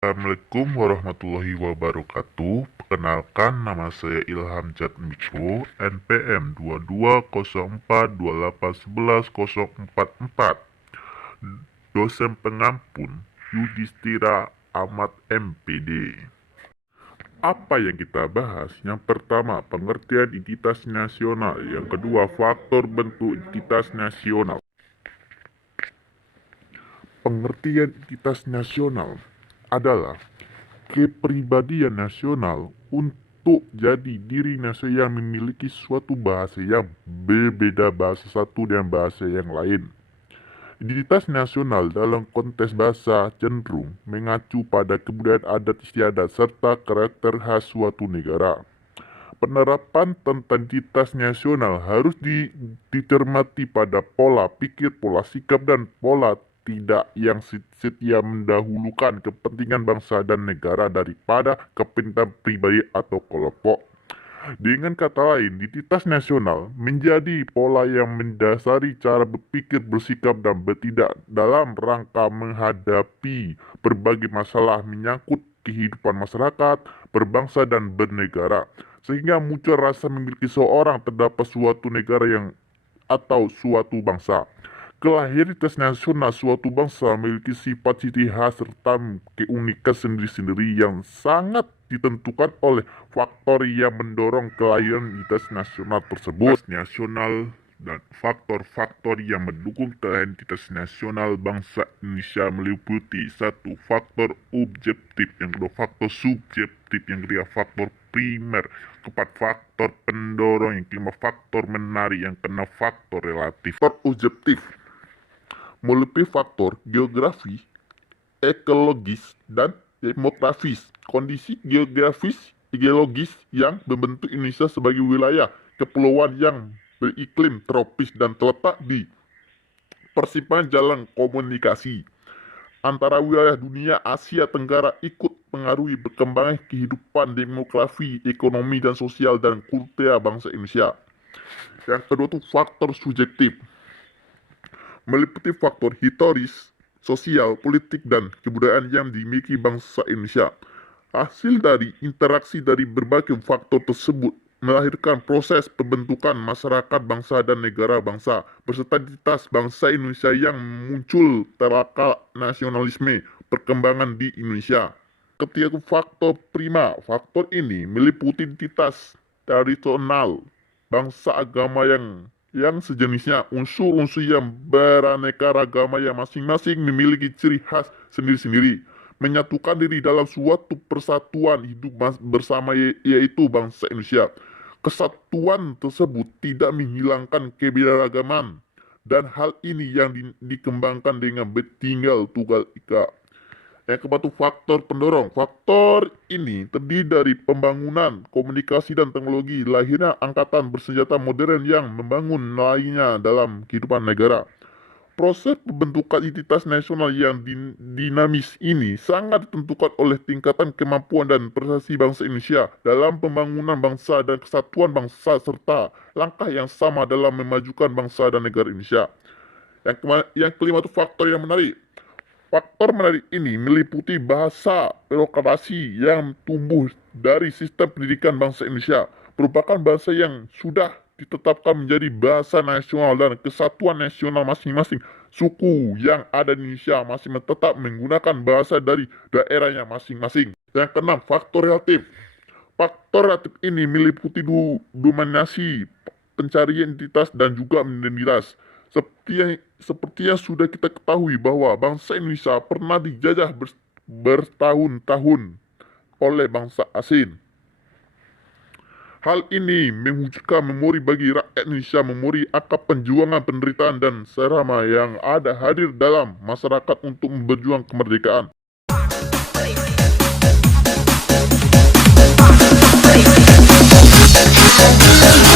Assalamualaikum warahmatullahi wabarakatuh. Perkenalkan, nama saya Ilham Jatmiko, NPM 220428110044. Dosen pengampun Yudhistira Ahmad MPD. Apa yang kita bahas? Yang pertama, pengertian entitas nasional. Yang kedua, faktor bentuk entitas nasional. Pengertian entitas nasional adalah kepribadian nasional untuk jadi diri nasional yang memiliki suatu bahasa yang berbeda bahasa satu dengan bahasa yang lain. Identitas nasional dalam konteks bahasa cenderung mengacu pada kebudayaan adat istiadat serta karakter khas suatu negara. Penerapan tentang identitas nasional harus dicermati pada pola pikir, pola sikap, dan pola tidak yang setia mendahulukan kepentingan bangsa dan negara daripada kepentingan pribadi atau kelompok. Dengan kata lain, identitas nasional menjadi pola yang mendasari cara berpikir, bersikap, dan bertindak dalam rangka menghadapi berbagai masalah menyangkut kehidupan masyarakat, berbangsa, dan bernegara. Sehingga muncul rasa memiliki seorang terdapat suatu negara yang atau suatu bangsa. Kelahiran nasional suatu bangsa memiliki sifat ciri khas serta keunikan sendiri-sendiri yang sangat ditentukan oleh faktor yang mendorong kelahiran identitas nasional tersebut. Nasional dan faktor-faktor yang mendukung kelahiran identitas nasional bangsa Indonesia meliputi: satu, faktor objektif; yang kedua, faktor subjektif; yang ketiga, faktor primer; keempat, faktor pendorong; yang kelima, faktor menarik; yang keenam, faktor relatif. Faktor objektif meliputi faktor geografi, ekologis, dan demografis. Kondisi geografis, geologis yang membentuk Indonesia sebagai wilayah kepulauan yang beriklim tropis dan terletak di persimpangan jalan komunikasi antara wilayah dunia Asia Tenggara, ikut pengaruhi perkembangan kehidupan demografi, ekonomi, dan sosial dan kultur bangsa Indonesia. Yang kedua itu faktor subjektif, meliputi faktor historis, sosial, politik, dan kebudayaan yang dimiliki bangsa Indonesia. Hasil dari interaksi dari berbagai faktor tersebut melahirkan proses pembentukan masyarakat bangsa dan negara bangsa beserta identitas bangsa Indonesia yang muncul terakal nasionalisme perkembangan di Indonesia. Ketiga, faktor prima. Faktor ini meliputi identitas tradisional bangsa, agama yang sejenisnya, unsur-unsur yang beraneka ragam yang masing-masing memiliki ciri khas sendiri-sendiri, menyatukan diri dalam suatu persatuan hidup bersama, yaitu bangsa Indonesia. Kesatuan tersebut tidak menghilangkan keberagaman, dan hal ini yang dikembangkan dengan bertinggal tunggal ika. Yang keempat itu faktor pendorong. Faktor ini terdiri dari pembangunan komunikasi dan teknologi, lahirnya angkatan bersenjata modern yang membangun lainnya dalam kehidupan negara. Proses pembentukan identitas nasional yang dinamis ini sangat ditentukan oleh tingkatan kemampuan dan prestasi bangsa Indonesia dalam pembangunan bangsa dan kesatuan bangsa serta langkah yang sama dalam memajukan bangsa dan negara Indonesia. Yang kelima itu faktor yang menarik. Faktor menarik ini meliputi bahasa birokrasi yang tumbuh dari sistem pendidikan bangsa Indonesia, merupakan bahasa yang sudah ditetapkan menjadi bahasa nasional dan kesatuan nasional masing-masing suku yang ada di Indonesia masih tetap menggunakan bahasa dari daerahnya masing-masing. Yang keenam, faktor relatif. Faktor relatif ini meliputi dominasi pencarian identitas dan juga identitas. Seperti yang sudah kita ketahui bahwa bangsa Indonesia pernah dijajah bertahun-tahun oleh bangsa asing. Hal ini mewujudkan memori bagi rakyat Indonesia, memori akan perjuangan, penderitaan, dan serama yang ada hadir dalam masyarakat untuk berjuang kemerdekaan.